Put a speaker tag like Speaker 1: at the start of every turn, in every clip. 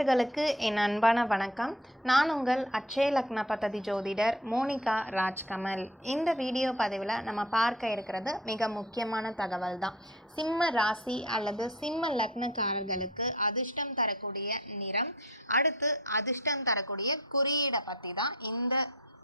Speaker 1: நேயர்களுக்கு என் அன்பான வணக்கம். நான் உங்கள் அட்சய லக்ன பத்ததி ஜோதிடர் மோனிகா ராஜ்கமல். இந்த வீடியோ பதிவில் நம்ம பார்க்க இருக்கிறது மிக முக்கியமான தகவல் தான். சிம்ம ராசி அல்லது சிம்ம லக்னக்காரர்களுக்கு அதிர்ஷ்டம் தரக்கூடிய நிறம் அடுத்து அதிர்ஷ்டம் தரக்கூடிய குறியீடை பற்றி தான் இந்த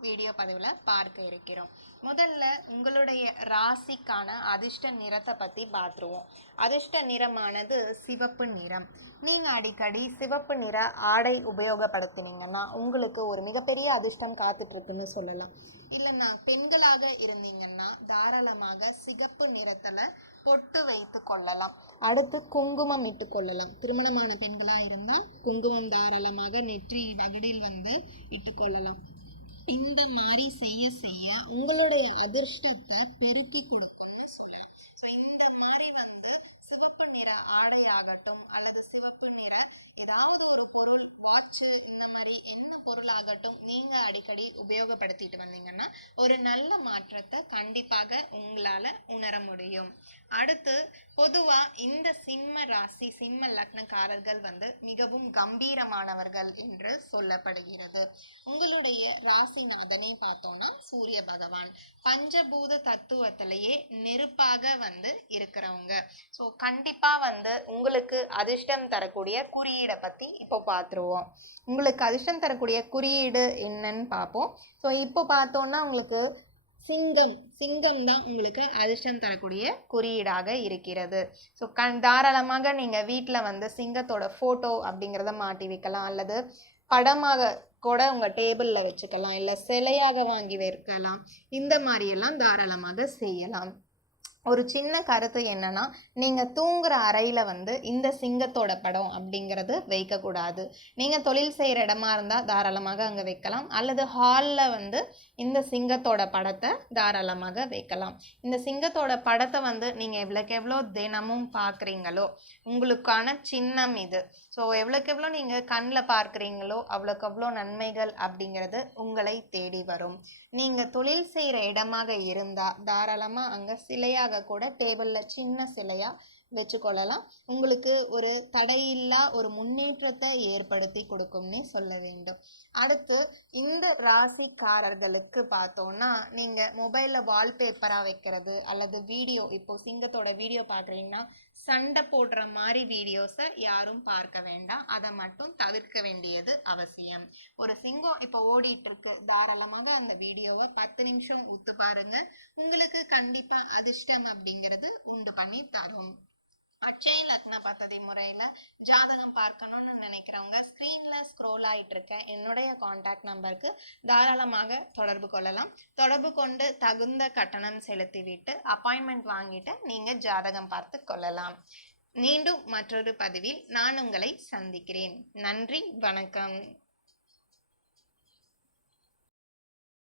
Speaker 1: வீடியோ பதிவில் பார்க்க இருக்கிறோம். முதல்ல உங்களுடைய ராசிக்கான அதிர்ஷ்ட நிறத்தை பற்றி பார்த்துருவோம். அதிர்ஷ்ட நிறமானது சிவப்பு நிறம். நீங்கள் அடிக்கடி சிவப்பு நிற ஆடை உபயோகப்படுத்தினீங்கன்னா உங்களுக்கு ஒரு மிகப்பெரிய அதிர்ஷ்டம் காத்துட்ருக்குன்னு சொல்லலாம். இல்லைன்னா பெண்களாக இருந்தீங்கன்னா தாராளமாக சிகப்பு நிறத்தில் பொட்டு வைத்து கொள்ளலாம். அடுத்து குங்குமம் இட்டு கொள்ளலாம். திருமணமான பெண்களாக இருந்தால் குங்குமம் தாராளமாக நெற்றி வகுடில் வந்து இட்டு கொள்ளலாம். இந்த மாதிரி செய்ய செய்ய உங்களுடைய அதிர்ஷ்டத்தை பெருக்கி கொடுக்கும்னு சொல்லலாம். ஸோ இந்த மாதிரி வந்து சிவப்பு நிற ஆடையாகட்டும் அல்லது சிவப்பு நிற ஏதாவது ஒரு பொருள் வாட்சு இந்த மாதிரி என்ன பொருள் ஆகட்டும் நீங்கள் அடிக்கடி உபயோகப்படுத்திட்டு வந்தீங்கன்னா ஒரு நல்ல மாற்றத்தை கண்டிப்பாக உங்களால் உணர முடியும். அடுத்து பொதுவாக இந்த சிம்ம ராசி சிம்ம லக்னக்காரர்கள் வந்து மிகவும் கம்பீரமானவர்கள் என்று சொல்லப்படுகிறது. உங்களுடைய ராசிநாதனே பார்த்தோன்னா சூரிய பகவான். பஞ்சபூத தத்துவத்திலேயே நெருப்பாக வந்து இருக்கிறவங்க. ஸோ கண்டிப்பாக வந்து உங்களுக்கு அதிர்ஷ்டம் தரக்கூடிய குறியீடை பற்றி இப்போ பார்த்துருவோம் உங்களுக்கு அதிர்ஷ்டம் தரக்கூடிய குறியீடு என்னன்னு பார்ப்போம் ஸோ இப்போ பார்த்தோன்னா உங்களுக்கு சிங்கம். சிங்கம் தான் உங்களுக்கு அதிர்ஷ்டம் தரக்கூடிய குறியீடாக இருக்கிறது. ஸோ கண் தாராளமாக நீங்கள் வீட்டில் வந்து சிங்கத்தோட ஃபோட்டோ அப்படிங்கிறத மாட்டி வைக்கலாம். அல்லது படமாக கூட உங்கள் டேபிளில் வச்சுக்கலாம் இல்லை சிலையாக வாங்கி வைக்கலாம். இந்த மாதிரியெல்லாம் தாராளமாக செய்யலாம். ஒரு சின்ன கருத்து என்னன்னா நீங்கள் தூங்குற அறையில் வந்து இந்த சிங்கத்தோட படம் அப்படிங்கிறது வைக்கக்கூடாது. நீங்கள் தொழில் செய்கிற இடமா இருந்தால் தாராளமாக அங்கே வைக்கலாம். அல்லது ஹாலில் வந்து இந்த சிங்கத்தோட படத்தை தாராளமாக வைக்கலாம். இந்த சிங்கத்தோட படத்தை வந்து நீங்கள் எவ்வளோக்கு எவ்வளோ தினமும் பார்க்குறீங்களோ உங்களுக்கான சின்னம் இது. ஸோ எவ்வளோக்கு எவ்வளோ நீங்கள் கண்ணில் பார்க்குறீங்களோ அவ்வளோக்கு அவ்வளோ நன்மைகள் அப்படிங்கிறது உங்களை தேடி வரும். நீங்கள் தொழில் செய்கிற இடமாக இருந்தால் தாராளமாக அங்கே சிலையாக கூட டேபிளில் சின்ன சிலையாக வச்சுக்கொள்ளலாம். உங்களுக்கு ஒரு தடையில்லா ஒரு முன்னேற்றத்தை ஏற்படுத்தி கொடுக்கும்னே சொல்ல வேண்டும். அடுத்து இந்த ராசிக்காரர்களுக்கு பார்த்தோன்னா நீங்கள் மொபைலில் வால்பேப்பராக வைக்கிறது அல்லது வீடியோ இப்போது சிங்கத்தோட வீடியோ பார்க்குறீங்கன்னா சண்டை போடுற மாதிரி வீடியோஸை யாரும் பார்க்க வேண்டாம். அதை மட்டும் தவிர்க்க வேண்டியது அவசியம். ஒரு சிங்கம் இப்போ ஓடிட்டுருக்கு தாராளமாக அந்த வீடியோவை பத்து நிமிஷம் உத்து பாருங்க. உங்களுக்கு கண்டிப்பாக அதிர்ஷ்டம் அப்படிங்கிறது உண்டு பண்ணி தரும். அட்சய லக்ன பத்ததி முறையில் ஜாதகம் பார்க்கணும்னு நினைக்கிறவங்க ஸ்க்ரீனில் ஸ்க்ரோல் ஆகிட்டுருக்க என்னுடைய காண்டாக்ட் நம்பருக்கு தாராளமாக தொடர்பு கொள்ளலாம். தொடர்பு கொண்டு தகுந்த கட்டணம் செலுத்திவிட்டு அப்பாயின்மெண்ட் வாங்கிட்டு நீங்கள் ஜாதகம் பார்த்து கொள்ளலாம். மீண்டும் மற்றொரு பதிவில் நான் உங்களை சந்திக்கிறேன். நன்றி வணக்கம்.